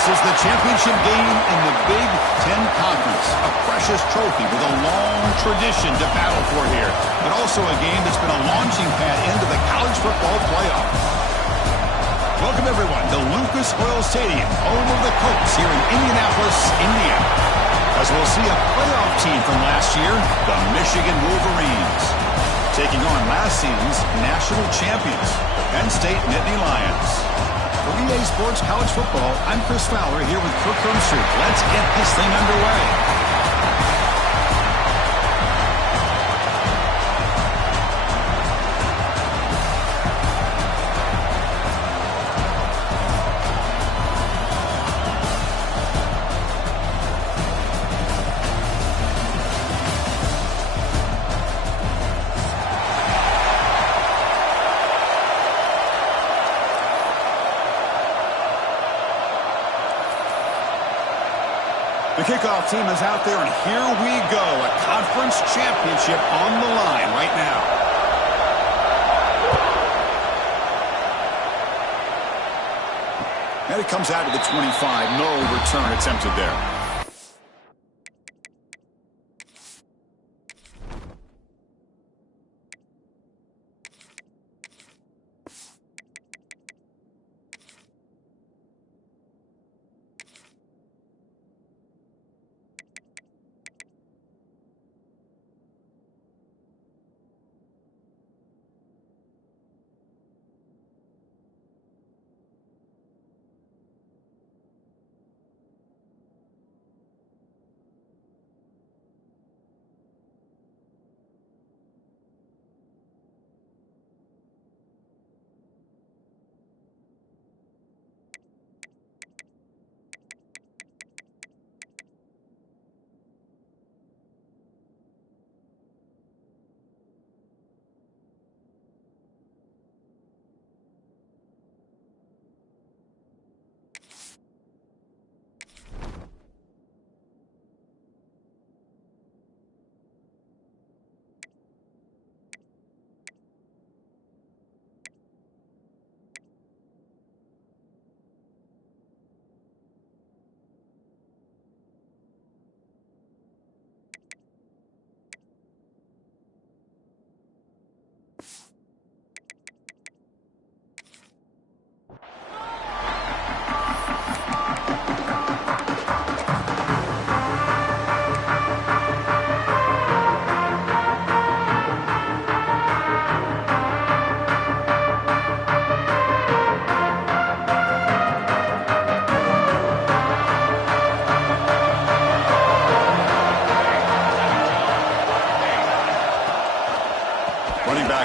This is the championship game in the Big Ten Conference. A precious trophy with a long tradition to battle for here. But also a game that's been a launching pad into the college football playoff. Welcome, everyone, to Lucas Oil Stadium, home of the Colts here in Indianapolis, Indiana. As we'll see a playoff team from last year, the Michigan Wolverines, taking on last season's national champions, Penn State Nittany Lions. For EA Sports College Football, I'm Chris Fowler here with Kirk Hermstroop. Let's get this thing underway. The kickoff team is out there, and here we go. A conference championship on the line right now. And it comes out to the 25. No return attempted there.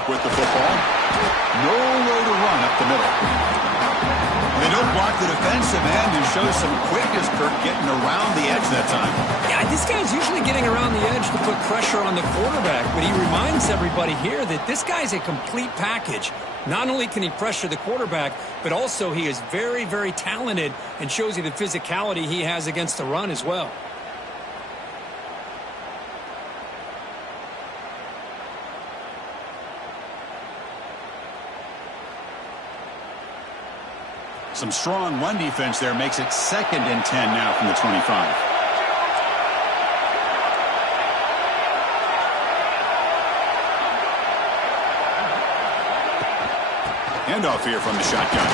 With the football. Nowhere to run up the middle. They don't block the defensive end and show some quickness, Kirk, getting around the edge that time. Yeah, this guy's usually getting around the edge to put pressure on the quarterback, but he reminds everybody here that this guy's a complete package. Not only can he pressure the quarterback, but also he is very, very talented and shows you the physicality he has against the run as well. Some strong run defense there makes it 2nd and 10 now from the 25. Handoff here from the shotgun.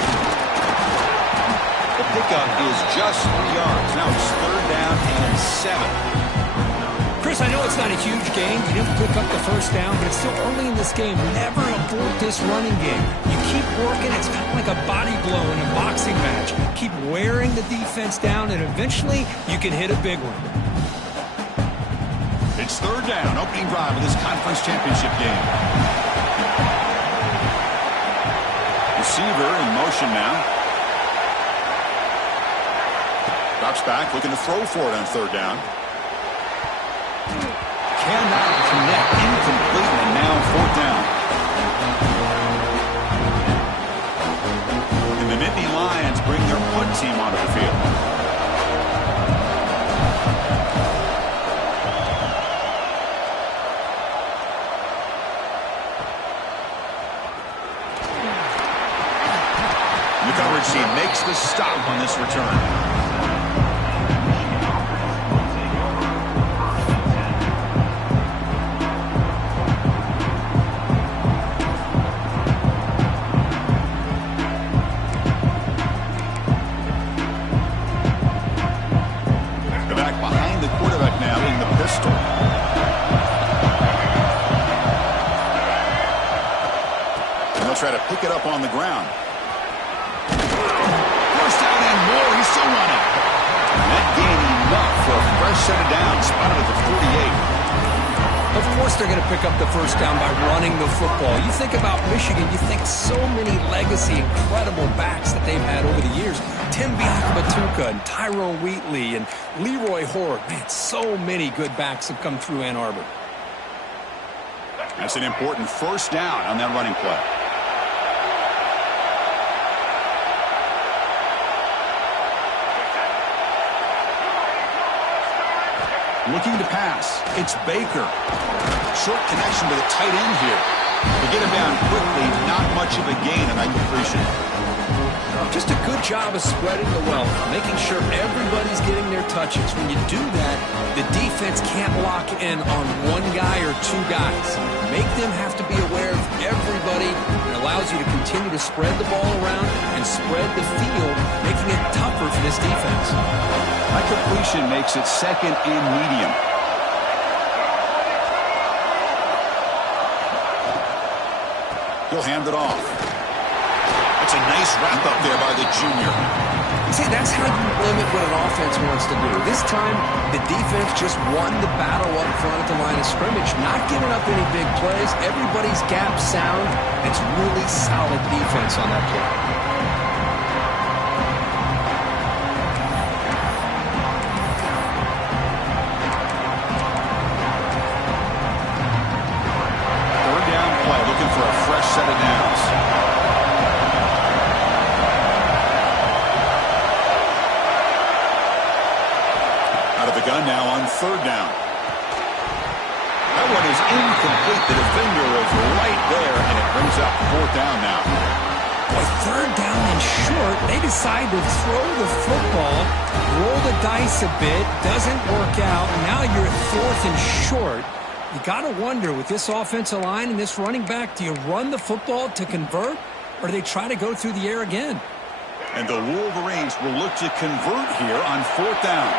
The pickup is just 3 yards. Now it's 3rd down and 7. Chris, I know it's not a huge game. You didn't pick up the first down, but it's still early in this game. Never abort this running game. You keep working. It's kind of like a body blow in a boxing match. Keep wearing the defense down, and eventually you can hit a big one. It's 3rd down, opening drive of this conference championship game. Receiver in motion now. Drops back, looking to throw for it on 3rd down. Cannot connect, incomplete, and now 4th down. And the Nittany Lions bring their punt team onto the field. The coverage team makes the stop on this return. pick it up on the ground. First down and more. He's still running. And that gained enough for a fresh set of downs. Spotted at the 48. Of course they're going to pick up the first down by running the football. You think about Michigan, you think so many legacy, incredible backs that they've had over the years. Tim Biakabatuka and Tyrone Wheatley and Leroy Horde. Man, so many good backs have come through Ann Arbor. That's an important first down on that running play. Looking to pass. It's Baker. Short connection to the tight end here. To get him down quickly, not much of a gain on that completion. Just a good job of spreading the wealth, making sure everybody's getting their touches. When you do that, the defense can't lock in on one guy or two guys. Make them have to be aware of everybody. It allows you to continue to spread the ball around and spread the field, making it tougher for this defense. That completion makes it second and medium. He'll hand it off. That's a nice wrap-up there by the junior. See, that's how you limit what an offense wants to do. This time, the defense just won the battle up front at the line of scrimmage, not giving up any big plays. Everybody's gap sound. It's really solid defense on that play. Set of downs. Out of the gun now on third down. That one is incomplete. The defender was right there, and it brings up fourth down now. Boy, third down and short. They decide to throw the football, roll the dice a bit, doesn't work out. Now you're fourth and short. You got to wonder, with this offensive line and this running back, do you run the football to convert, or do they try to go through the air again? And the Wolverines will look to convert here on fourth down.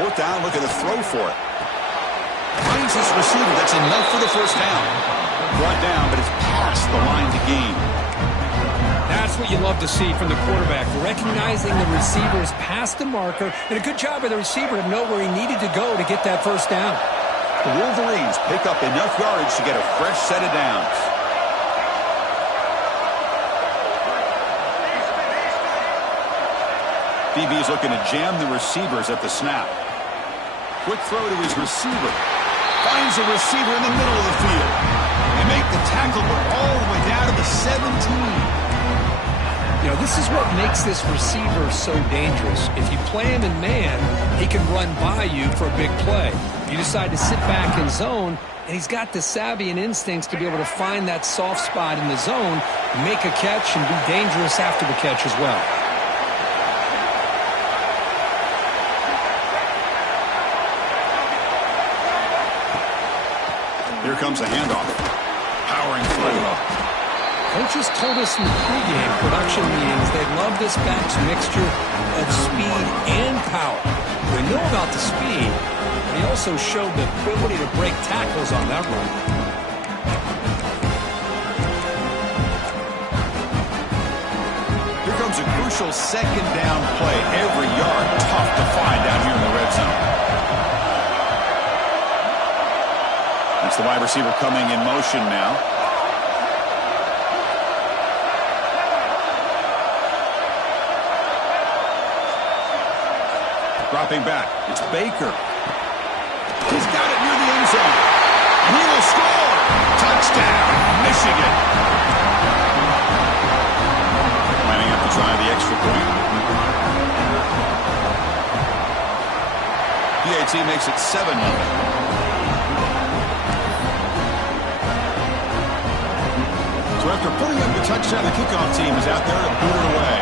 Fourth down, looking to throw for it. Finds this receiver. That's enough for the first down. Brought down, but it's past the line to gain. That's what you love to see from the quarterback, recognizing the receivers past the marker, and a good job by the receiver to know where he needed to go to get that first down. The Wolverines pick up enough yardage to get a fresh set of downs. DB is looking to jam the receivers at the snap. Quick throw to his receiver. Finds a receiver in the middle of the field. They make the tackle, but all the way down to the 17. You know, this is what makes this receiver so dangerous. If you play him in man, he can run by you for a big play. You decide to sit back in zone, and he's got the savvy and instincts to be able to find that soft spot in the zone, make a catch, and be dangerous after the catch as well. Here comes a handoff. Powering through. Coaches told us in the pregame production meetings they love this back's mixture of speed and power. We know about the speed, but he also showed the ability to break tackles on that run. Here comes a crucial second down play. Every yard tough to find down here in the red zone. That's the wide receiver coming in motion now. Dropping back. It's Baker. He's got it near the end zone. And he will score. Touchdown, Michigan. Lining up to try the extra point. PAT makes it 7-0. So after putting up the touchdown, the kickoff team is out there to boot it away.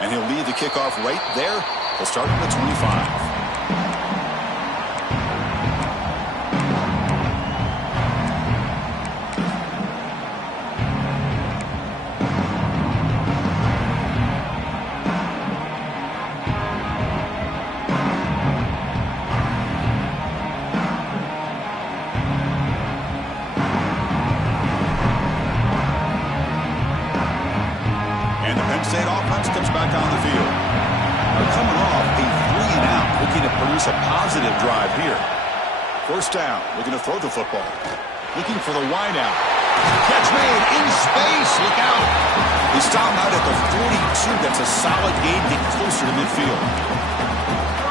And he'll lead the kickoff right there. He'll start at the 25. offense comes back on the field. They're coming off a 3-and-out, looking to produce a positive drive here. First down, looking to throw the football. Looking for the wide out. Catch made in space. Look out. He stopped out at the 42. That's a solid gain, getting closer to midfield.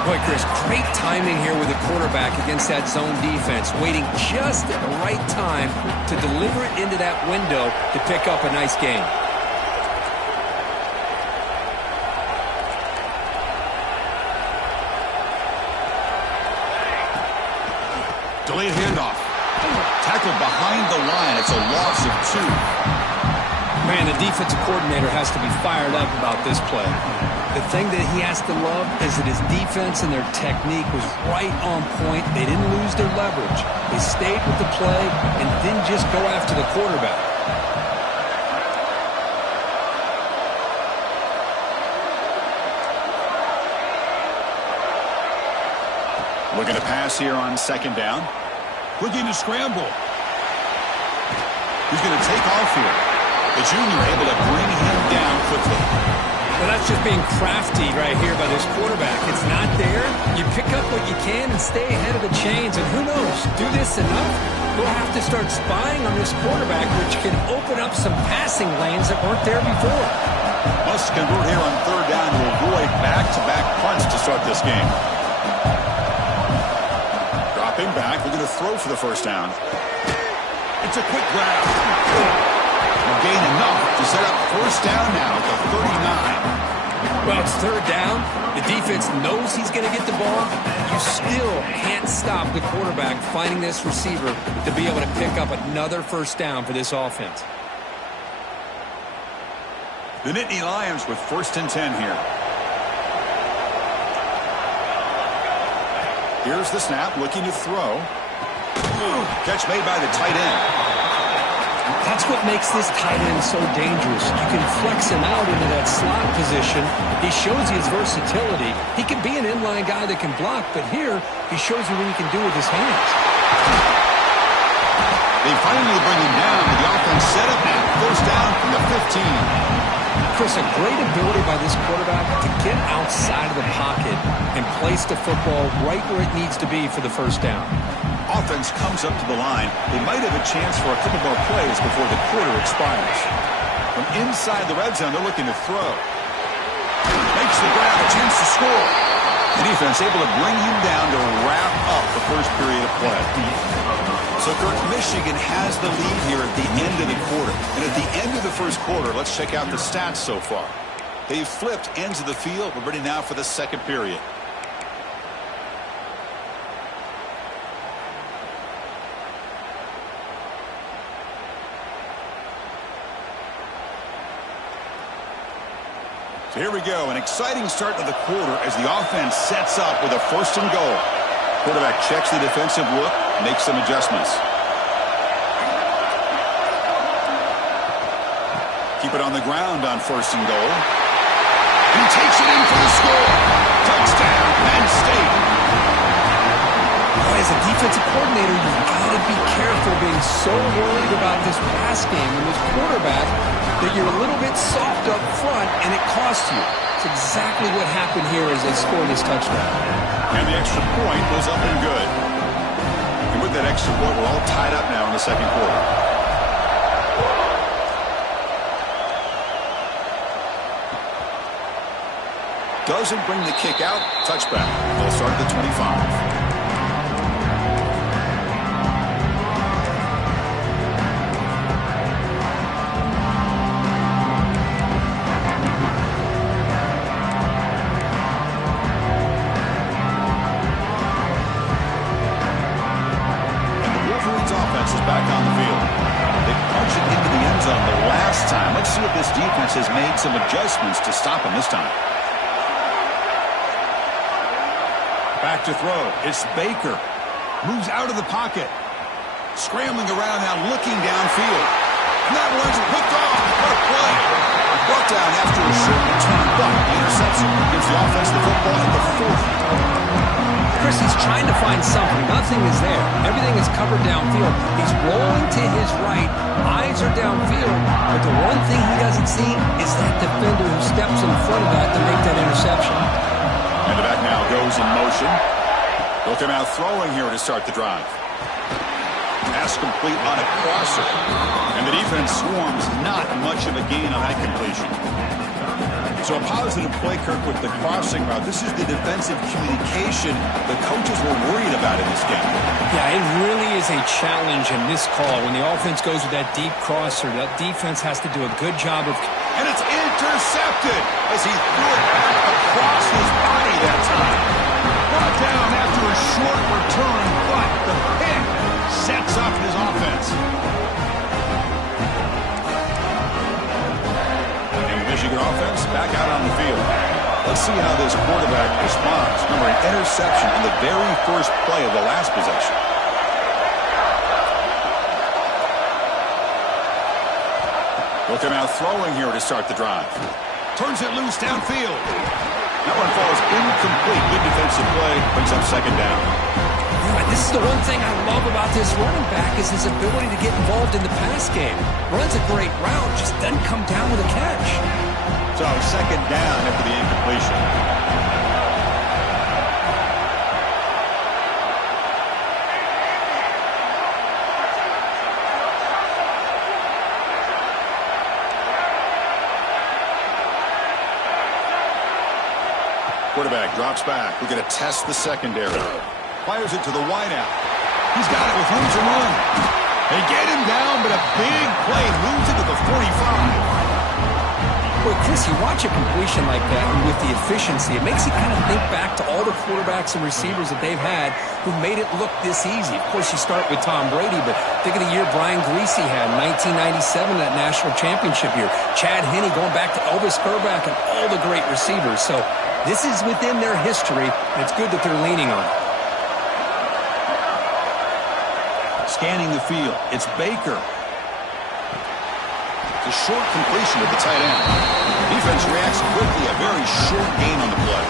Boy, Chris, great timing here with the quarterback against that zone defense, waiting just at the right time to deliver it into that window to pick up a nice gain. Delayed handoff. Tackled behind the line. It's a loss of 2. Man, the defensive coordinator has to be fired up about this play. The thing that he has to love is that his defense and their technique was right on point. They didn't lose their leverage. They stayed with the play and didn't just go after the quarterback. Looking to pass here on second down. Looking to scramble. He's going to take off here. The junior able to bring him down quickly. Well, that's just being crafty right here by this quarterback. It's not there. You pick up what you can and stay ahead of the chains. And who knows, do this enough, we'll have to start spying on this quarterback, which can open up some passing lanes that weren't there before. Must convert here on third down to avoid back-to-back punts to start this game. Dropping back, looking to throw for the first down. It's a quick grab. Will gain enough to set up first down now at the 39. Well, it's third down. The defense knows he's going to get the ball. You still can't stop the quarterback finding this receiver to be able to pick up another first down for this offense. The Nittany Lions with first and 10 here. Here's the snap, looking to throw. Catch made by the tight end. That's what makes this tight end so dangerous. You can flex him out into that slot position. He shows you his versatility. He can be an inline guy that can block, but here he shows you what he can do with his hands. They finally bring him down. The offense set up now. First down from the 15. Chris, a great ability by this quarterback to get outside of the pocket and place the football right where it needs to be for the first down. Offense comes up to the line. They might have a chance for a couple more plays before the quarter expires. From inside the red zone, they're looking to throw. Makes the grab, a chance to score. The defense able to bring him down to wrap up the first period of play. So, Kirk, Michigan has the lead here at the end of the quarter. And at the end of the first quarter, let's check out the stats so far. They've flipped ends of the field. We're ready now for the second period. So here we go, an exciting start to the quarter as the offense sets up with a first and goal. Quarterback checks the defensive look, makes some adjustments. Keep it on the ground on first and goal. He takes it in for the score. Touchdown, Penn State. As a defensive coordinator, you've got to be careful being so worried about this pass game and this quarterback that you're a little bit soft up front and it costs you. It's exactly what happened here as they scored this touchdown. And the extra point was up and good. And with that extra point, we're all tied up now in the second quarter. Doesn't bring the kick out. Touchback. They'll start at the 25. Back on the field. They punch it into the end zone the last time. Let's see if this defense has made some adjustments to stop him this time. Back to throw. It's Baker. Moves out of the pocket. Scrambling around now, looking downfield. And that one's picked off. What a play. Brought down after a short return, but the interception answer. Gives the offense the football at the 40. Chris, he's trying to find something. Nothing is there. Everything is covered downfield. He's rolling to his right. Eyes are downfield. But the one thing he doesn't see is that defender who steps in front of that to make that interception. And the back now goes in motion. Look him out throwing here to start the drive. Pass complete on a crosser. And the defense swarms. Not much of a gain on that completion. So a positive play, Kirk, with the crossing route. This is the defensive communication the coaches were worried about in this game. Yeah, it really is a challenge in this call. When the offense goes with that deep crosser, that defense has to do a good job of... And it's intercepted as he threw it back across his body that time. Brought down after a short return, but the pick sets up his offense. Michigan offense back out on the field. Let's see how this quarterback responds. Remember, an interception on the very first play of the last possession. Look him out throwing here to start the drive. Turns it loose downfield. That one falls incomplete. Good defensive play. Brings up second down. Yeah, this is the one thing I love about this running back is his ability to get involved in the pass game. Runs a great route, just doesn't come down with a catch. So second down after the incompletion. Quarterback drops back. We're going to test the secondary. Fires it to the wideout. He's got it with room to run. They get him down, but a big play moves into the 45. Boy, Chris, you watch a completion like that, and with the efficiency, it makes you kind of think back to all the quarterbacks and receivers that they've had who made it look this easy. Of course, you start with Tom Brady, but think of the year Brian Griese had in 1997, that national championship year. Chad Henne going back to Elvis Grbac and all the great receivers. So this is within their history, and it's good that they're leaning on it. Scanning the field, it's Baker. A short completion to the tight end. Defense reacts quickly, a very short gain on the play.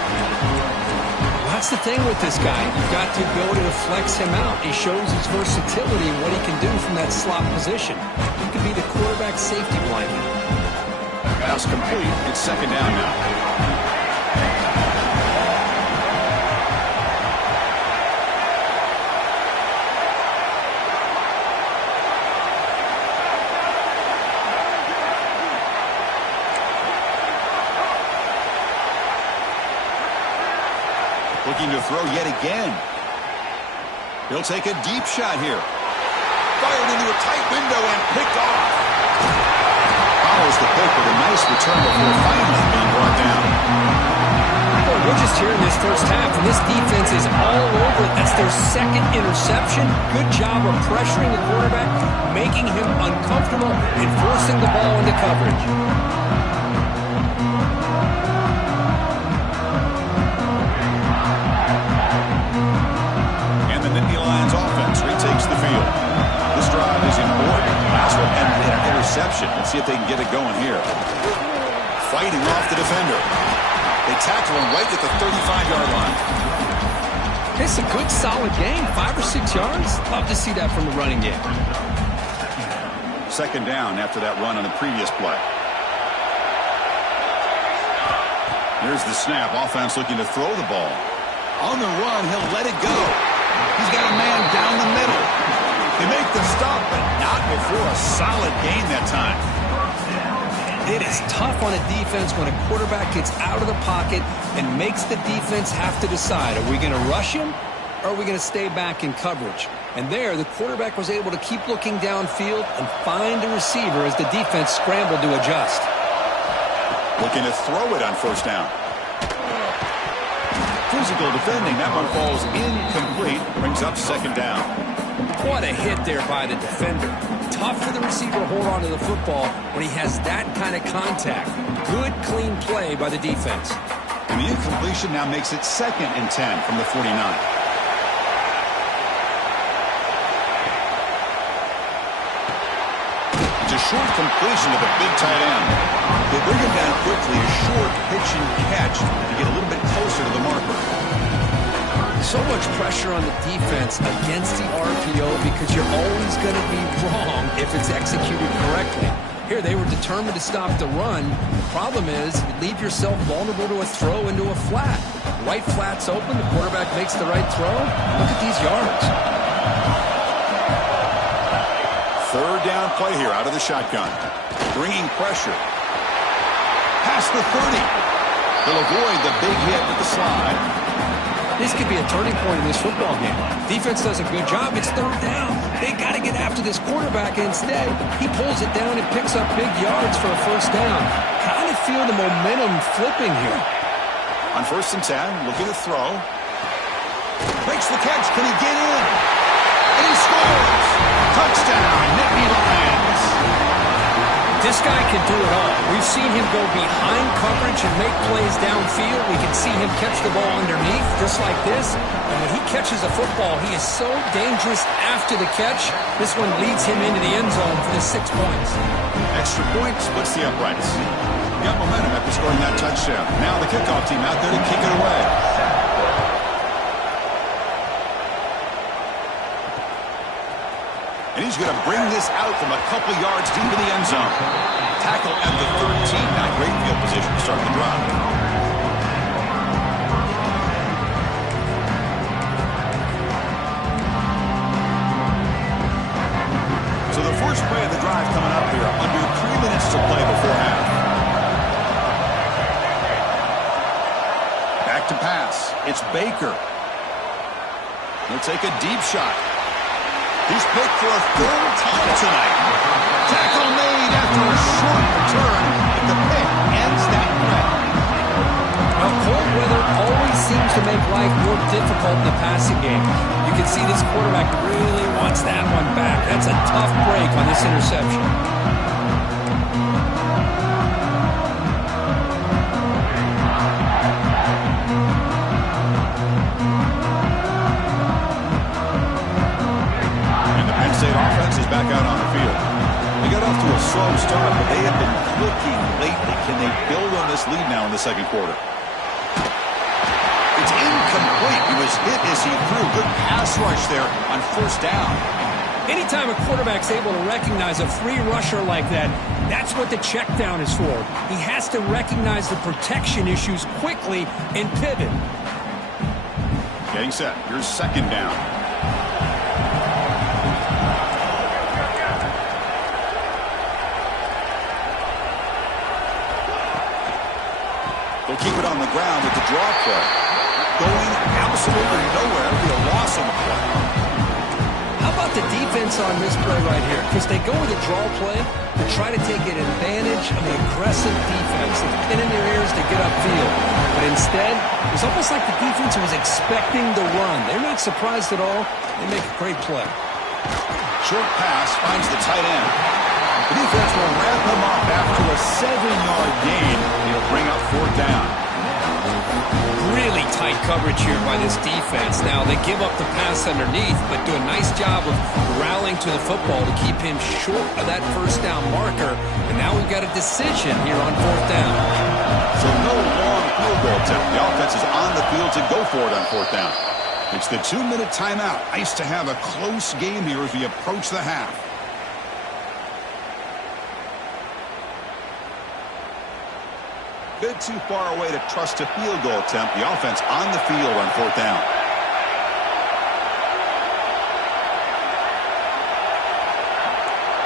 Well, that's the thing with this guy. You've got the ability to flex him out. He shows his versatility and what he can do from that slot position. He could be the quarterback safety blanket. Pass complete. It's second down now. Looking to throw yet again. He'll take a deep shot here. Fired into a tight window and picked off. Follows the pick with a nice return before finally being brought down. Boy, we're just here in this first half, and this defense is all over it. That's their second interception. Good job of pressuring the quarterback, making him uncomfortable, and forcing the ball into coverage. Retakes the field. This drive is important. Last one ended in an interception. Let's see if they can get it going here. Fighting off the defender. They tackle him right at the 35-yard line. It's a good, solid game. 5 or 6 yards. Love to see that from the running game. Second down after that run on the previous play. Here's the snap. Offense looking to throw the ball. On the run, he'll let it go. He's got a man down the middle. They make the stop, but not before a solid gain that time. It is tough on a defense when a quarterback gets out of the pocket and makes the defense have to decide, are we going to rush him or are we going to stay back in coverage? And there, the quarterback was able to keep looking downfield and find a receiver as the defense scrambled to adjust. Looking to throw it on first down. Physical defending. That one falls incomplete. Brings up second down. What a hit there by the defender. Tough for the receiver to hold on to the football when he has that kind of contact. Good, clean play by the defense. And the incompletion now makes it 2nd and 10 from the 49. It's a short completion to the big tight end. They bring him down quickly. A short pitch and catch. So much pressure on the defense against the RPO because you're always going to be wrong if it's executed correctly. Here, they were determined to stop the run. The problem is you leave yourself vulnerable to a throw into a flat. Right flat's open. The quarterback makes the right throw. Look at these yards. Third down play here out of the shotgun. Bringing pressure. Past the 30. They'll avoid the big hit with the slide. This could be a turning point in this football game. Defense does a good job. It's third down. They got to get after this quarterback. Instead, he pulls it down and picks up big yards for a first down. Kind of feel the momentum flipping here. On 1st and 10, looking to throw. Makes the catch. Can he get in? And he scores. Touchdown, Nittany Lions. This guy can do it all. We've seen him go behind coverage and make plays downfield. We can see him catch the ball underneath, just like this. And when he catches a football, he is so dangerous after the catch. This one leads him into the end zone for the 6 points. Extra point splits the uprights. Got momentum after scoring that touchdown. Now the kickoff team out there to kick it away. And he's going to bring this out from a couple yards deep in the end zone. Tackle at the 13. Not great field position to start the drive. So the first play of the drive coming up here. Under 3 minutes to play before half. Back to pass. It's Baker. He'll take a deep shot. He's picked for a third time tonight. Tackle made after a short return, but the pick ends that play. Well, cold weather always seems to make life more difficult in the passing game. You can see this quarterback really wants that one back. That's a tough break on this interception. State offense is back out on the field. They got off to a slow start, but they have been clicking lately. Can they build on this lead now in the second quarter? It's incomplete. He was hit as he threw. Good pass rush there on 1st down. Anytime a quarterback's able to recognize a free rusher like that, that's what the check down is for. He has to recognize the protection issues quickly and pivot. Getting set. Here's 2nd down. They'll keep it on the ground with the draw play. Going absolutely nowhere. It'll be a loss on the play. How about the defense on this play right here? Because they go with a draw play to try to take an advantage of an aggressive defense. It's pin in their ears to get upfield. But instead, it's almost like the defense was expecting the run. They're not surprised at all. They make a great play. Short pass finds the tight end. The defense will wrap him up after a 7-yard gain. He'll bring up 4th down. Really tight coverage here by this defense. Now, they give up the pass underneath, but do a nice job of rallying to the football to keep him short of that 1st down marker. And now we've got a decision here on 4th down. So no long field goal attempt. The offense is on the field to go for it on 4th down. It's the 2-minute timeout. Nice to have a close game here as we approach the half. Bit too far away to trust a field goal attempt. The offense on the field on 4th down.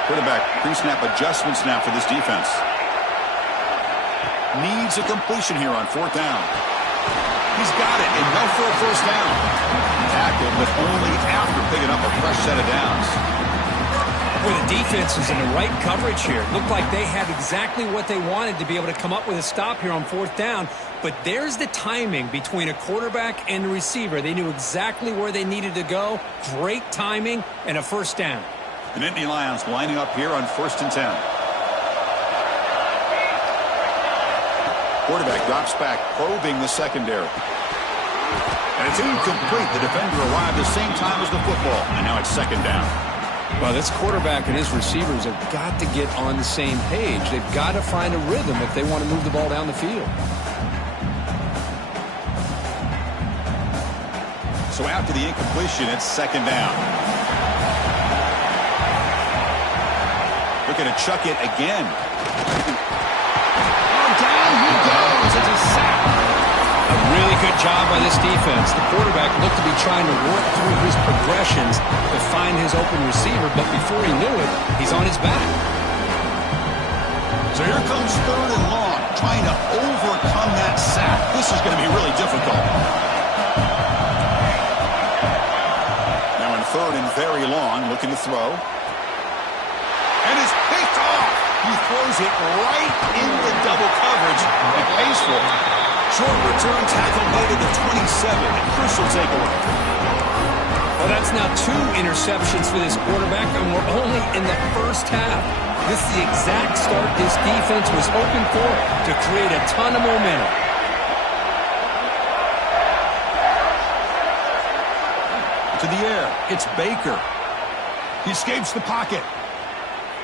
Quarterback pre-snap adjustments now for this defense. Needs a completion here on 4th down. He's got it, enough for a 1st down. Tackled, but only after picking up a fresh set of downs. Well, the defense is in the right coverage here. Looked like they had exactly what they wanted to be able to come up with a stop here on 4th down. But there's the timing between a quarterback and the receiver. They knew exactly where they needed to go. Great timing and a 1st down. The Nittany Lions lining up here on 1st and 10. Quarterback drops back, probing the secondary. And it's incomplete. The defender arrived the same time as the football. And now it's 2nd down. Well, this quarterback and his receivers have got to get on the same page. They've got to find a rhythm if they want to move the ball down the field. So after the incompletion, it's second down. Looking to chuck it again. Oh, down he goes. It's a sack. A really good job by this defense. The quarterback looked to be trying to work through his progressions to find his open receiver, but before he knew it, he's on his back. So here comes third and long, trying to overcome that sack. This is going to be really difficult. Now in third and very long, looking to throw. And it's picked off. He throws it right into double coverage and pays for it. Short return tackle made at the 27. And crucial takeaway. Well, that's now 2 interceptions for this quarterback, and we're only in the first half. This is the exact start this defense was hoping for to create a ton of momentum. To the air, it's Baker. He escapes the pocket.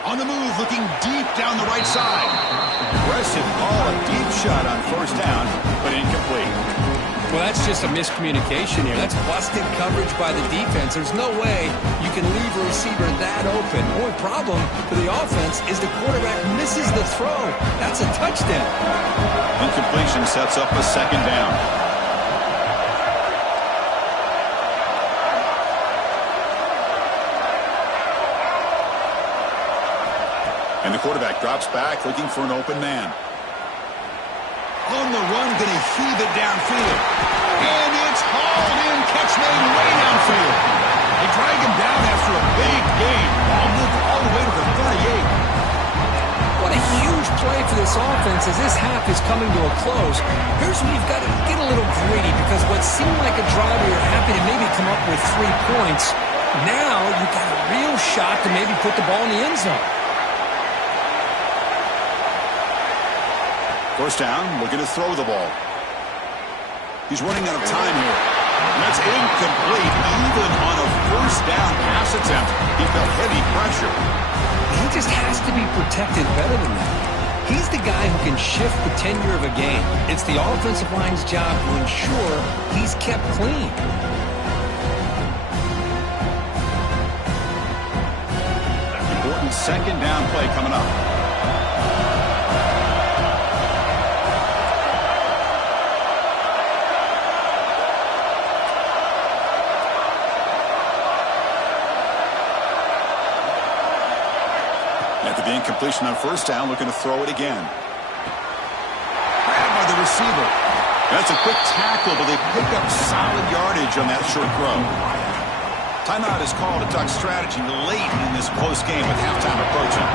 On the move, looking deep down the right side. Aggressive ball, a deep shot on first down, but incomplete. Well, that's just a miscommunication here. That's busted coverage by the defense. There's no way you can leave a receiver that open. Only problem for the offense is the quarterback misses the throw. That's a touchdown. Incompletion sets up a second down. And the quarterback drops back, looking for an open man. On the run, going to heave it downfield. And it's hauled in, catch made way downfield. They drag him down after a big gain. Ball moved all the way to the 38. What a huge play for this offense as this half is coming to a close. Here's where you've got to get a little greedy, because what seemed like a drive where you're happy to maybe come up with 3 points, now you've got a real shot to maybe put the ball in the end zone. First down, looking to throw the ball. He's running out of time here. And that's incomplete. Even on a first down pass attempt, he felt heavy pressure. He just has to be protected better than that. He's the guy who can shift the tenure of a game. It's the offensive line's job to ensure he's kept clean. Important second down play coming up. After the incompletion on first down, looking to throw it again. Grabbed by the receiver. That's a quick tackle, but they pick up solid yardage on that short throw. Timeout is called to talk strategy late in this close game with halftime approaching.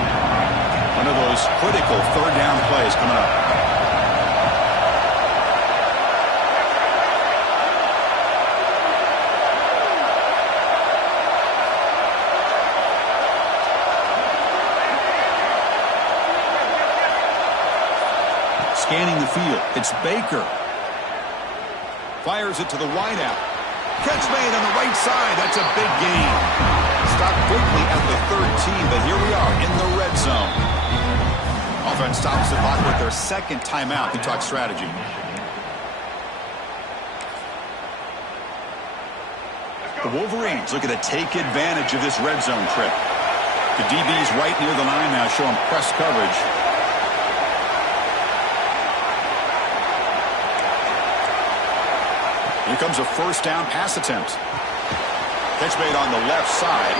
One of those critical third down plays coming up. Scanning the field, it's Baker. Fires it to the wideout. Catch made on the right side. That's a big gain. Stopped quickly at the 13, but here we are in the red zone. Offense stops the clock with their second timeout to talk strategy. The Wolverines looking to take advantage of this red zone trip. The DB's right near the line now, showing press coverage. Here comes a first down pass attempt. Catch made on the left side.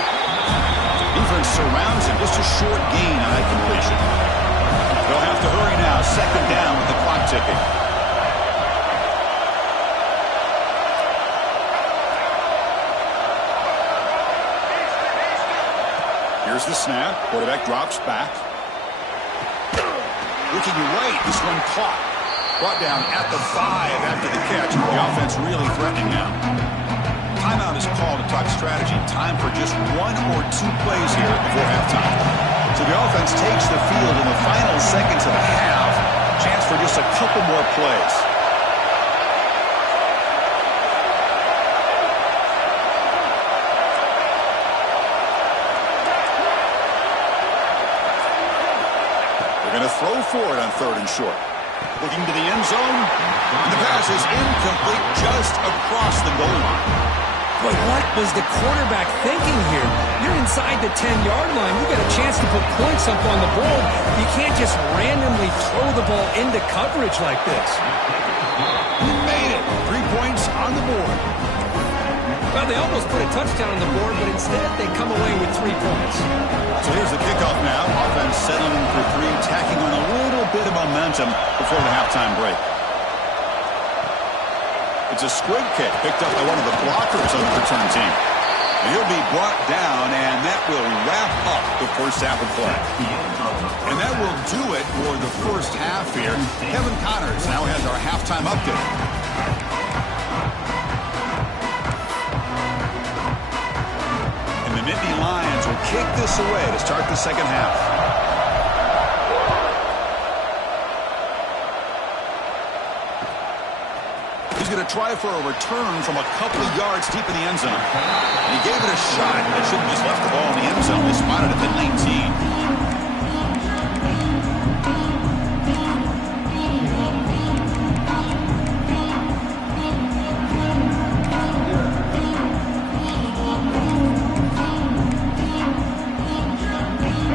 Defense surrounds him. Just a short gain on that completion. They'll have to hurry now. Second down with the clock ticking. Here's the snap. Quarterback drops back. Looking right. This one caught. Brought down at the 5 after the catch. The offense really threatening now. Timeout is called to talk strategy. Time for just 1 or 2 plays here before halftime. So the offense takes the field in the final seconds of the half. Chance for just a couple more plays. They're going to throw for it on third and short. Looking to the end zone. And the pass is incomplete just across the goal line. But what was the quarterback thinking here? You're inside the 10-yard line. You got a chance to put points up on the board. You can't just randomly throw the ball into coverage like this. He made it. 3 points on the board. Well, they almost put a touchdown on the board, but instead they come away with 3 points. So here's the kickoff now. Offense settling in for 3, tacking on a little bit of momentum before the halftime break. It's a squib kick picked up by one of the blockers on the return team. And he'll be brought down, and that will wrap up the first half of play. And that will do it for the first half here. Kevin Connors now has our halftime update. And the Nittany Lions will kick this away to start the second half. He's going to try for a return from a couple of yards deep in the end zone. And he gave it a shot. They should have just left the ball in the end zone. They spotted it at 19.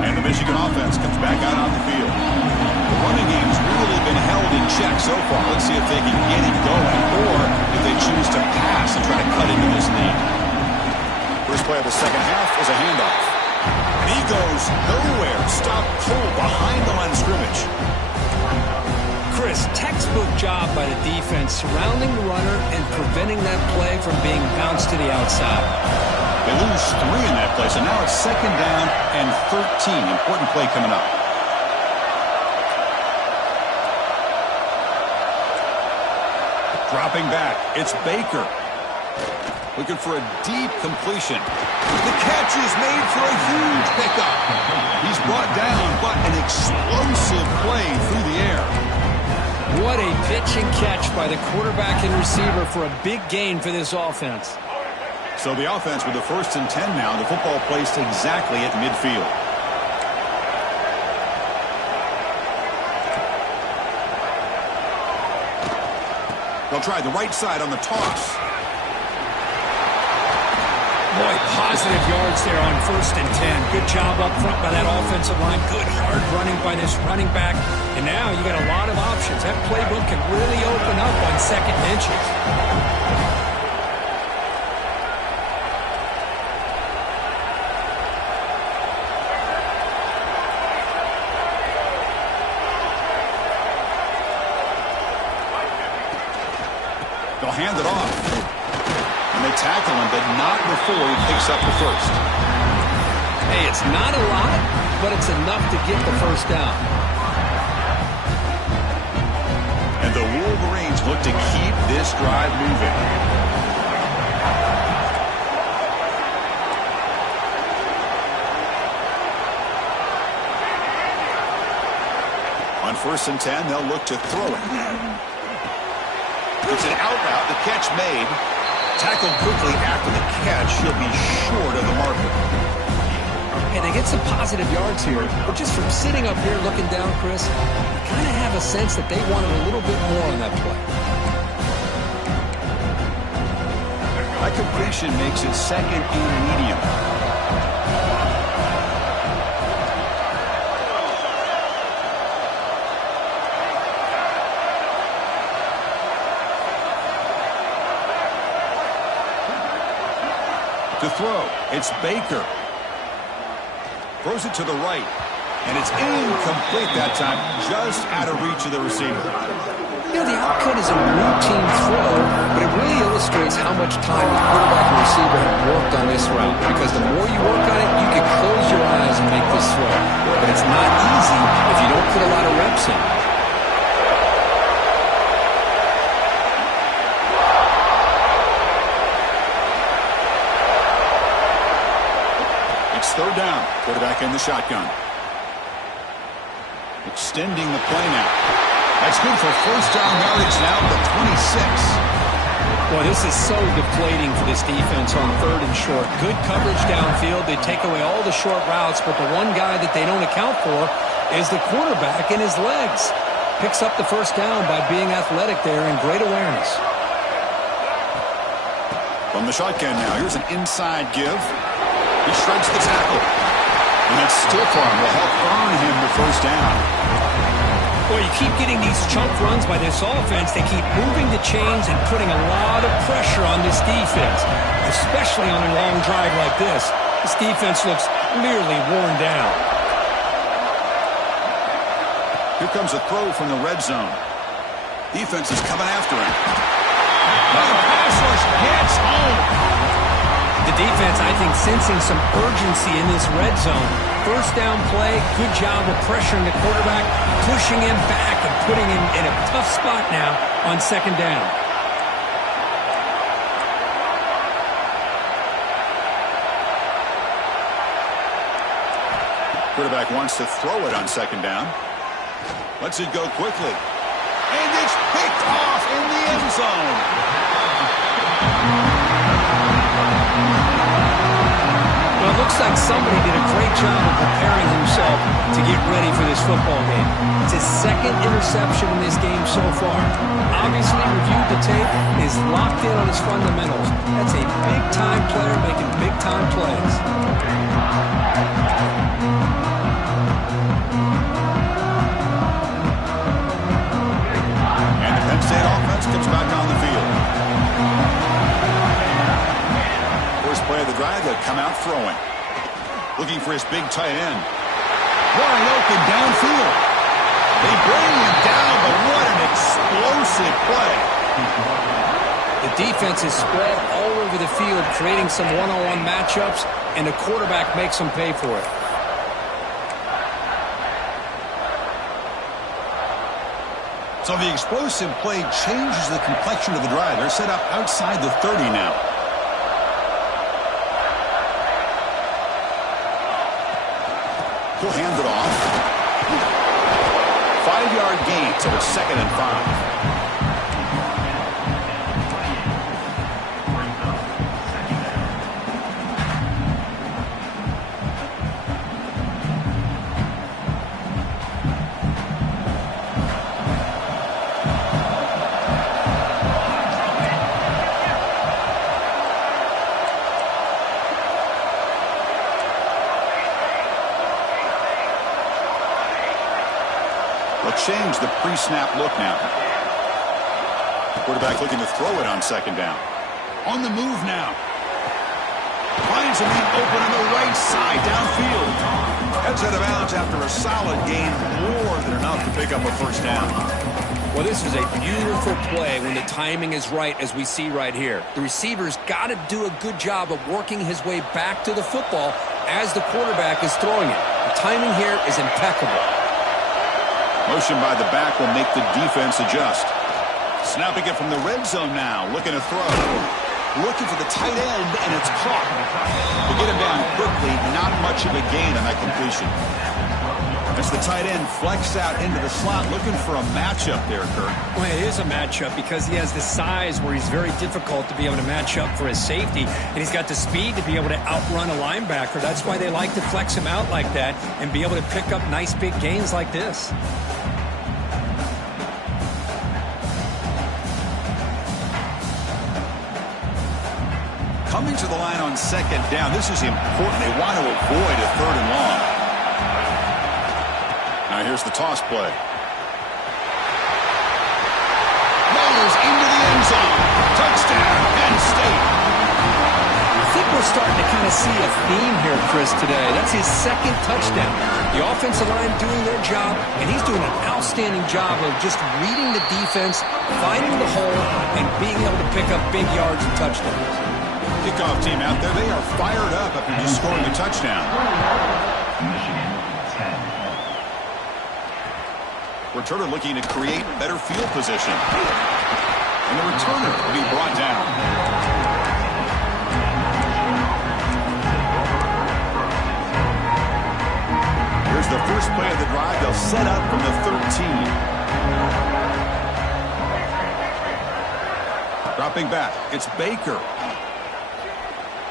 And the Michigan offense comes back out on the field. The running game's really been held in check so far. Let's see if they can get it going, or if they choose to pass and try to cut into this lead. First play of the second half is a handoff. And he goes nowhere. Stop pull behind the line of scrimmage. Chris, textbook job by the defense surrounding the runner and preventing that play from being bounced to the outside. They lose 3 in that play, so now it's second down and 13. Important play coming up. Dropping back, it's Baker. Looking for a deep completion. The catch is made for a huge pickup. He's brought down, but an explosive play through the air. What a pitch and catch by the quarterback and receiver for a big gain for this offense. So the offense with the 1st and 10 now. The football placed exactly at midfield. They'll try the right side on the toss. Boy, positive yards there on 1st and 10. Good job up front by that offensive line. Good hard running by this running back. And now you got a lot of options. That playbook can really open up on 2nd and inches. They'll hand it off. And they tackle him, but not before he picks up the first. Hey, it's not a lot, but it's enough to get the first down. And the Wolverines look to keep this drive moving. On 1st and 10, they'll look to throw it. It's an out route, the catch made. Tackled quickly after the catch. He'll be short of the marker. Hey, they get some positive yards here, but just from sitting up here looking down, Chris, you kind of have a sense that they wanted a little bit more on that play. That completion makes it 2nd and medium. To throw, it's Baker. Throws it to the right, and it's incomplete that time, just out of reach of the receiver. You know, the output is a routine throw, but it really illustrates how much time the quarterback and receiver have worked on this route, because the more you work on it, you can close your eyes and make this throw. But it's not easy if you don't put a lot of reps in. It's 3rd down. Quarterback in the shotgun. Extending the play now. That's good for 1st down yardage now at the 26. Boy, this is so deflating for this defense on 3rd and short. Good coverage downfield. They take away all the short routes, but the one guy that they don't account for is the quarterback and his legs. Picks up the 1st down by being athletic there and great awareness. From the shotgun now, here's an inside give. He shreds the tackle. And that stiff arm will help earn him the first down. Well, you keep getting these chunk runs by this offense. They keep moving the chains and putting a lot of pressure on this defense, especially on a long drive like this. This defense looks clearly worn down. Here comes a throw from the red zone. Defense is coming after him. The pass rush gets home. The defense, I think, sensing some urgency in this red zone. First down play, good job of pressuring the quarterback, pushing him back and putting him in a tough spot now on second down. Quarterback wants to throw it on second down. Lets it go quickly. And it's picked off in the end zone. Well, it looks like somebody did a great job of preparing himself to get ready for this football game. It's his second interception in this game so far. Obviously reviewed the tape, is locked in on his fundamentals. That's a big-time player making big-time plays. Penn State offense comes back on the field. First play of the drive, they'll come out throwing. Looking for his big tight end. Wide open downfield. They bring him down, but what an explosive play. The defense is spread all over the field, creating some one-on-one matchups, and the quarterback makes them pay for it. So the explosive play changes the complexion of the drive. They're set up outside the 30 now. He'll hand it off. 5-yard gain, so it's 2nd and 5. Change the pre-snap look now. Quarterback looking to throw it on second down. On the move now. Finds a man open on the right side downfield. Heads out of bounds after a solid gain, more than enough to pick up a first down. Well, this is a beautiful play when the timing is right, as we see right here. The receiver's got to do a good job of working his way back to the football as the quarterback is throwing it. The timing here is impeccable. Motion by the back will make the defense adjust. Snapping it from the red zone now. Looking to throw. Looking for the tight end, and it's caught. To get him down quickly, not much of a gain on that completion. As the tight end flexed out into the slot, looking for a matchup there, Kirk. Well, it is a matchup because he has the size where he's very difficult to be able to match up for his safety, and he's got the speed to be able to outrun a linebacker. That's why they like to flex him out like that and be able to pick up nice big gains like this. Coming to the line on second down. This is important. They want to avoid a 3rd and long. Now here's the toss play. Rolls into the end zone. Touchdown, Penn State. I think we're starting to kind of see a theme here, Chris, today. That's his 2nd touchdown. The offensive line doing their job, and he's doing an outstanding job of just reading the defense, finding the hole, and being able to pick up big yards and touchdowns. Kickoff team out there, they are fired up after just scoring a touchdown. Returner looking to create better field position. And the returner will be brought down. Here's the first play of the drive. They'll set up from the 13. Dropping back, it's Baker.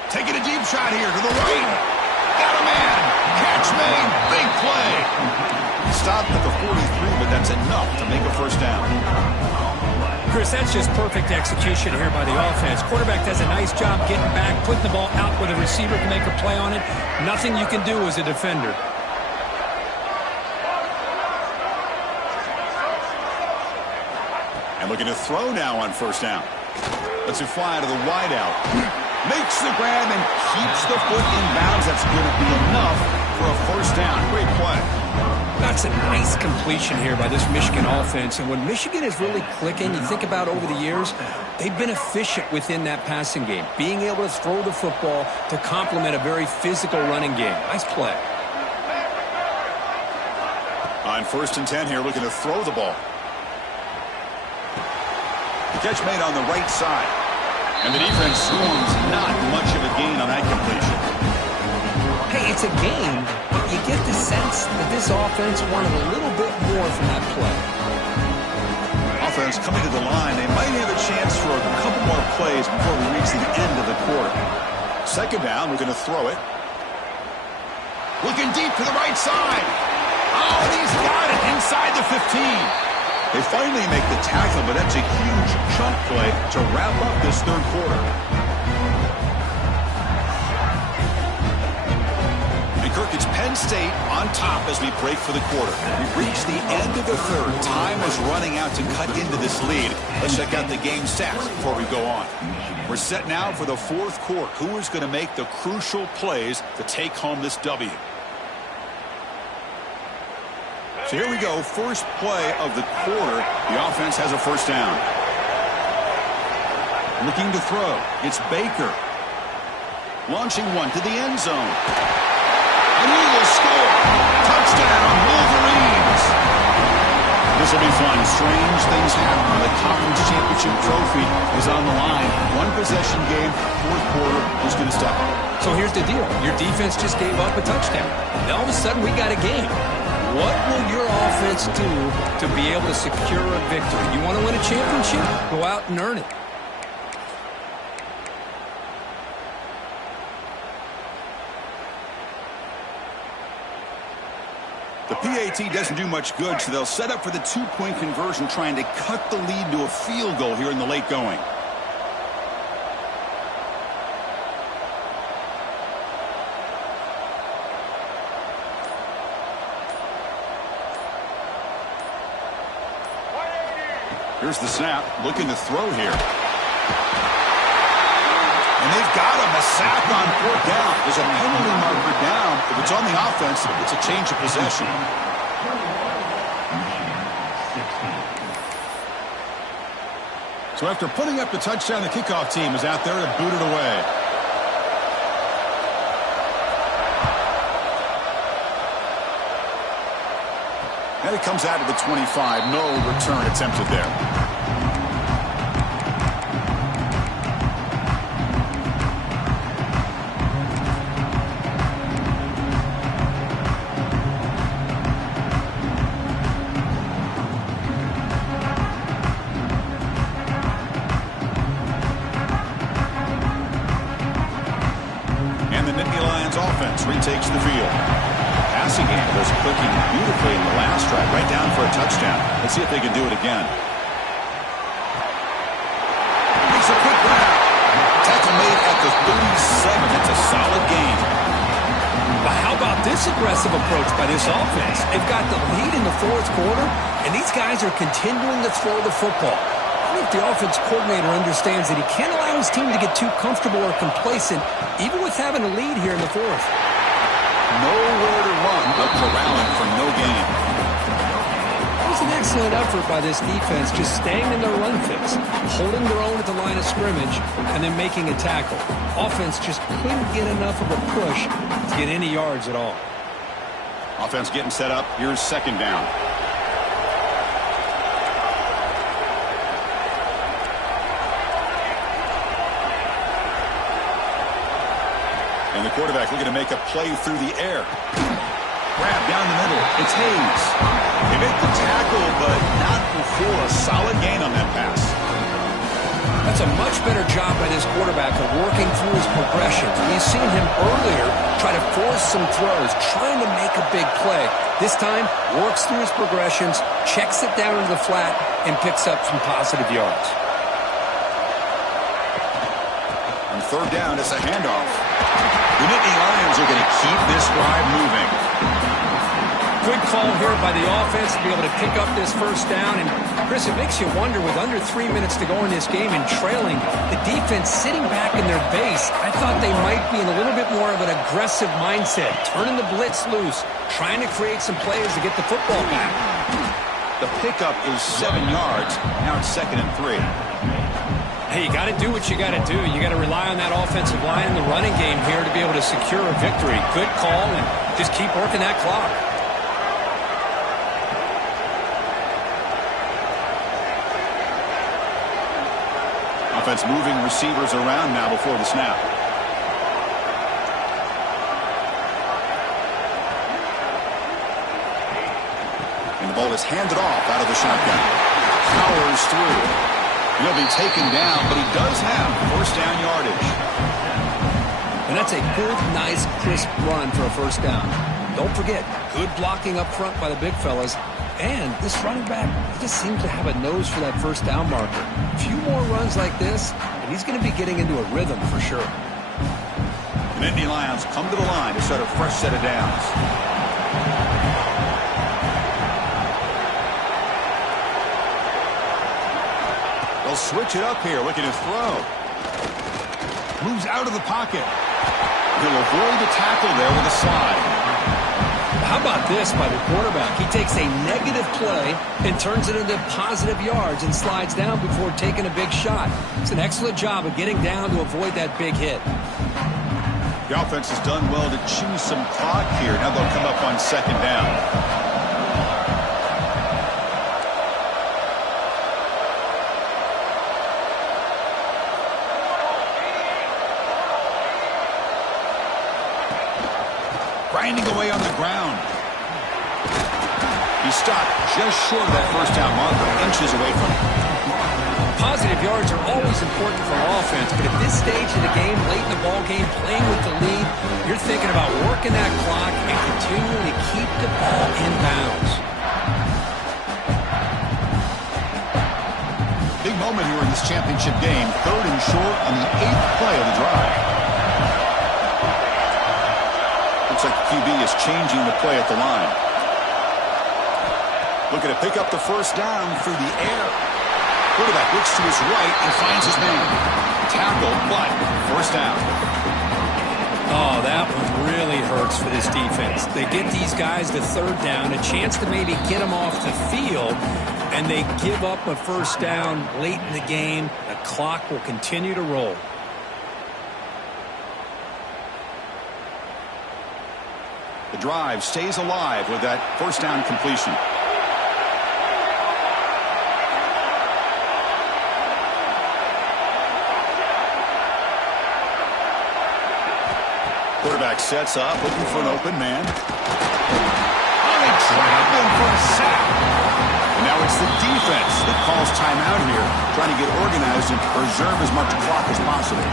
Taking a deep shot here to the right. Got a man. Catch made. Big play. Stopped at the 43, but that's enough to make a first down. Chris, that's just perfect execution here by the offense. Quarterback does a nice job getting back, putting the ball out where the receiver can make a play on it. Nothing you can do as a defender. And looking to throw now on first down. Lets it fly to the wideout. Makes the grab and keeps the foot in bounds. That's going to be enough for a first down. Great play. That's a nice completion here by this Michigan offense. And when Michigan is really clicking, you think about over the years, they've been efficient within that passing game, being able to throw the football to complement a very physical running game. Nice play. On 1st and 10 here, looking to throw the ball. The catch made on the right side. And the defense swarms not much of a gain on that completion. Hey, it's a game, but you get the sense that this offense wanted a little bit more from that play. Offense coming to the line. They might have a chance for a couple more plays before we reach the end of the quarter. 2nd down, we're going to throw it. Looking deep to the right side. Oh, and he's got it inside the 15. They finally make the tackle, but that's a huge chunk play to wrap up this 3rd quarter. And Kirk, it's Penn State on top as we break for the quarter. We've reached the end of the 3rd. Time is running out to cut into this lead. Let's check out the game stats before we go on. We're set now for the 4th quarter. Who is going to make the crucial plays to take home this W? So here we go, first play of the quarter. The offense has a first down. Looking to throw. It's Baker. Launching one to the end zone. And he will score. Touchdown, Wolverines. This will be fun. Strange things happen when the conference championship trophy is on the line. One possession game, 4th quarter. Who's going to step up? So here's the deal. Your defense just gave up a touchdown. Now all of a sudden we got a game. What will your offense do to be able to secure a victory? You want to win a championship? Go out and earn it. The PAT doesn't do much good, so they'll set up for the 2-point conversion, trying to cut the lead to a field goal here in the late going. Here's the snap, looking to throw here. And they've got him, a sack on 4th down. There's a penalty marker down. If it's on the offense, it's a change of possession. So after putting up the touchdown, the kickoff team is out there to boot it away. And it comes out of the 25. No return attempted there. And the Nittany Lions offense retakes the field. Passing game was clicking beautifully in the last drive, right down for a touchdown. Let's see if they can do it again. Makes a quick grab. Tackle made at the 37. It's a solid gain. But how about this aggressive approach by this offense? They've got the lead in the 4th quarter, and these guys are continuing to throw the football. I think the offense coordinator understands that he can't allow his team to get too comfortable or complacent, even with having a lead here in the 4th. Nowhere to run, but corralling for no gain. That was an excellent effort by this defense, just staying in their run fix, holding their own at the line of scrimmage, and then making a tackle. Offense just couldn't get enough of a push to get any yards at all. Offense getting set up. Here's 2nd down. And the quarterback looking to make a play through the air. Grab down the middle. It's Hayes. They make the tackle, but not before a solid gain on that pass. That's a much better job by this quarterback of working through his progressions. We've seen him earlier try to force some throws, trying to make a big play. This time, works through his progressions, checks it down into the flat, and picks up some positive yards. On third down, it's a handoff. The Nittany Lions are going to keep this drive moving. Good call here by the offense to be able to pick up this first down. And, Chris, it makes you wonder, with under 3 minutes to go in this game and trailing, the defense sitting back in their base, I thought they might be in a little bit more of an aggressive mindset, turning the blitz loose, trying to create some plays to get the football back. The pickup is 7 yards. Now it's 2nd and 3. Hey, you got to do what you got to do. You got to rely on that offensive line in the running game here to be able to secure a victory. Good call, and just keep working that clock. Offense moving receivers around now before the snap. And the ball is handed off out of the shotgun. Powers through. He'll be taken down, but he does have first down yardage. And that's a good, nice, crisp run for a first down. Don't forget, good blocking up front by the big fellas. And this running back, he just seems to have a nose for that first down marker. A few more runs like this, and he's going to be getting into a rhythm for sure. The Nittany Lions come to the line to start a fresh set of downs. They'll switch it up here, looking to throw. Moves out of the pocket. He'll avoid the tackle there with a slide. How about this by the quarterback? He takes a negative play and turns it into positive yards and slides down before taking a big shot. It's an excellent job of getting down to avoid that big hit. The offense has done well to chew some clock here. Now they'll come up on 2nd down. Grinding away on the ground. He stopped just short of that first down marker, inches away from it. Positive yards are always important for an offense, but at this stage of the game, late in the ball game, playing with the lead, you're thinking about working that clock and continuing to keep the ball in bounds. Big moment here in this championship game. 3rd and short on the 8th play of the drive. Looks like the QB is changing the play at the line. Looking to pick up the first down through the air. Quarterback looks to his right and finds his man. Tackle, but first down. Oh, that one really hurts for this defense. They get these guys to 3rd down, a chance to maybe get them off the field, and they give up a first down late in the game. The clock will continue to roll. The drive stays alive with that first down completion. Quarterback sets up, looking for an open man. Oh, they trap him for a sack. And now it's the defense that calls timeout here, trying to get organized and preserve as much clock as possible.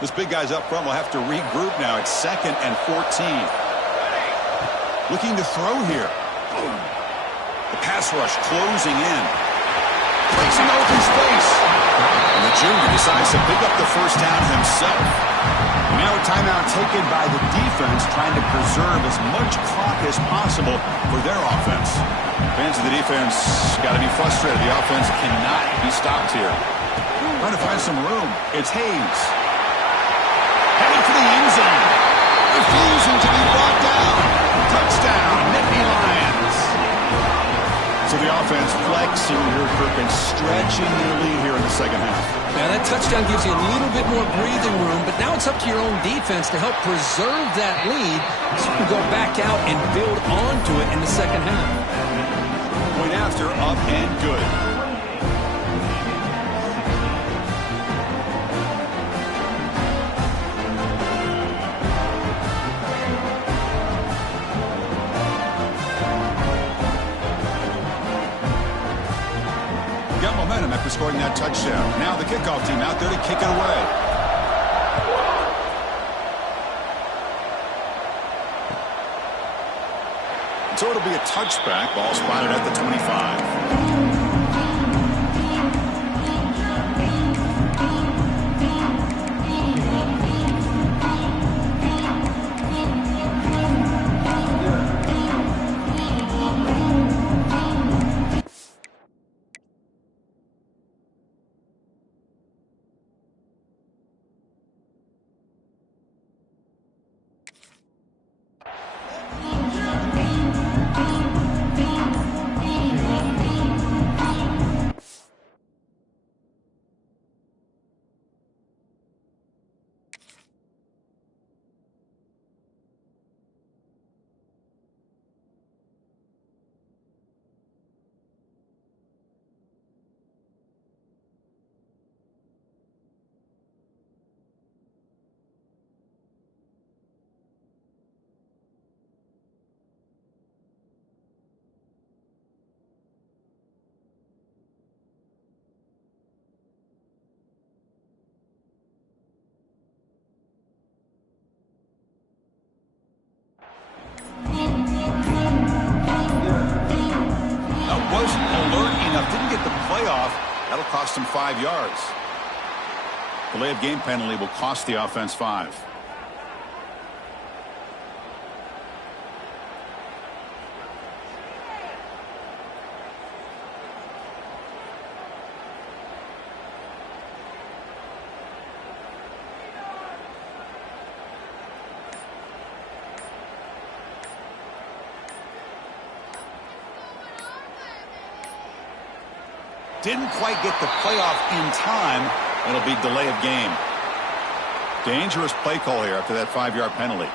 This big guy's up front will have to regroup now. It's 2nd and 14. Looking to throw here. The pass rush closing in. Placing open space. And the junior decides to pick up the first down himself. Now a timeout taken by the defense, trying to preserve as much clock as possible for their offense. Fans of the defense got to be frustrated. The offense cannot be stopped here. Trying to find some room. It's Hayes. Heading for the end zone. Refusing to be brought down. Touchdown, Nittany Lions. So the offense flexing here, Kirk, and stretching their lead here in the second half. Now that touchdown gives you a little bit more breathing room, but now it's up to your own defense to help preserve that lead so you can go back out and build onto it in the second half. Point after roster up and good. Got momentum after scoring that touchdown. Now the kickoff team out there to kick it away. So it'll be a touchback. Ball spotted at the 25. Wasn't alert enough, didn't get the playoff. That'll cost him 5 yards. Delay of game penalty will cost the offense 5. Didn't quite get the playoff in time. It'll be delay of game. Dangerous play call here after that 5-yard penalty.